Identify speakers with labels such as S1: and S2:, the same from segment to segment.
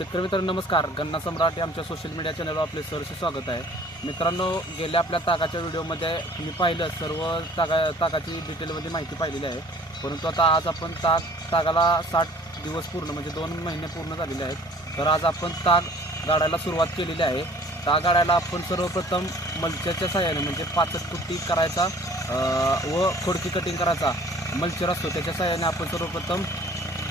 S1: शेतकरी मित्रांनो नमस्कार. गन्ना सम्राट या आमच्या सोशल मीडिया चॅनलवर आपले सहर्ष स्वागत आहे. मित्रांनो गेल्या आपल्या तागाच्या व्हिडिओमध्ये मी पाहिलं सर्व तागा तागाची डिटेलमध्ये माहिती पाहिलेली आहे. परंतु आता आज आपण ताग तागाला साठ दिवस पूर्ण म्हणजे दोन महिने पूर्ण झालेले आहेत. तर आज आपण ताग गाडायला सुरुवात केलेली आहे. ताग गाडायला आपण सर्वप्रथम मल्चरच्या सहाय्याने म्हणजे पाचच कुट्टी करायचा व खोडकी कटिंग करायचा मल्चर असतो त्याच्या सहाय्याने आपण सर्वप्रथम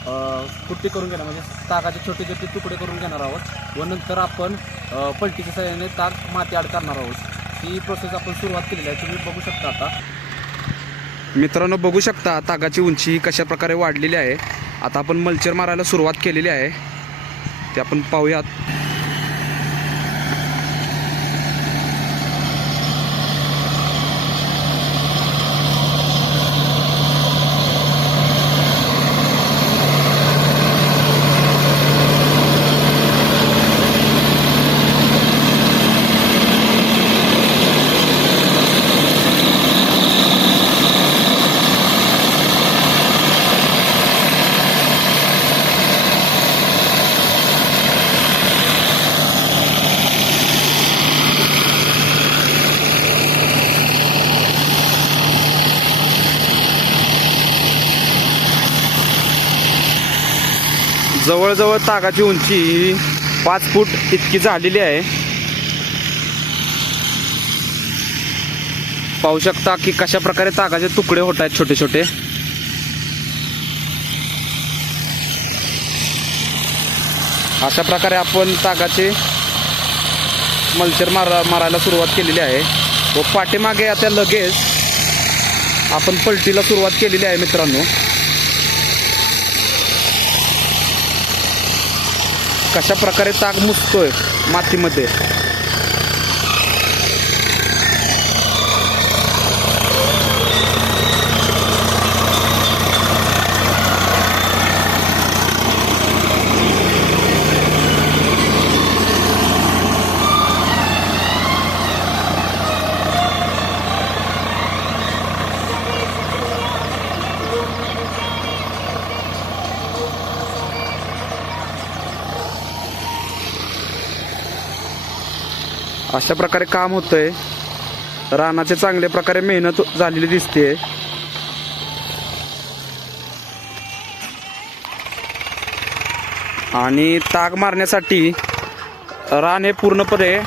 S1: कुट्टी करून घेणार म्हणजे तागाचे छोटे छोटे तुकडे करून घेणार आहोत. व नंतर आपण पलटीच्या सहाय्याने ताग माती आड करणार आहोत. ही प्रोसेस आपण सुरुवात केलेली आहे. तुम्ही बघू शकता आता.
S2: मित्रांनो बघू शकता तागाची उंची कशा प्रकारे वाढलेली आहे. आता आपण मल्चर मारायला सुरुवात केलेली आहे. ते आपण पाहूयात. जवळजवळ तागाची उंची पाच फूट इतकी झालेली आहे. पाहू शकता की कशा प्रकारे तागाचे तुकडे होत आहेत छोटे छोटे. अशा प्रकारे आपण तागाचे मल्चर मार मारायला सुरुवात केलेली आहे. व पाठीमागे आता लगेच आपण पलटीला सुरुवात केलेली आहे मित्रांनो. कशा प्रकारे ताग मुसतोय मातीमध्ये? अशा प्रकारे काम होतंय. रानाचे चांगल्या प्रकारे मेहनत झालेली दिसते आणि ताग मारण्यासाठी रान हे पूर्णपणे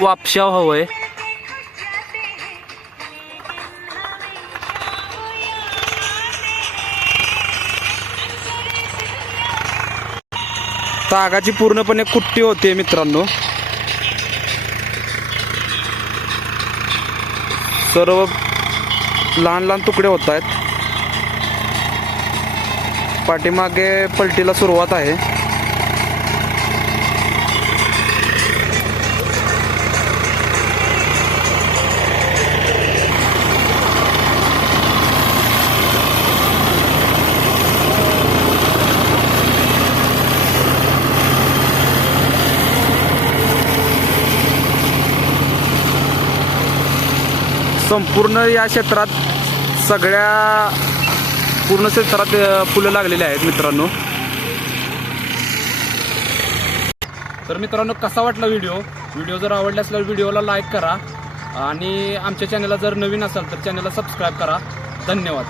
S2: वापशा हवंय. तागाची पूर्णपणे कुट्टी होते मित्रांनो. सर्व लहान लहान तुकडे होत आहेत. पाठीमागे पलटीला सुरुवात आहे. संपूर्ण या क्षेत्रात सगळ्या पूर्ण क्षेत्रात फुलं लागलेली आहेत मित्रांनो.
S1: तर मित्रांनो कसा वाटला व्हिडिओ? व्हिडिओ जर आवडला असल्यास व्हिडिओला लाईक करा आणि आमच्या चॅनलला जर नवीन असाल तर चॅनलला सबस्क्राईब करा. धन्यवाद.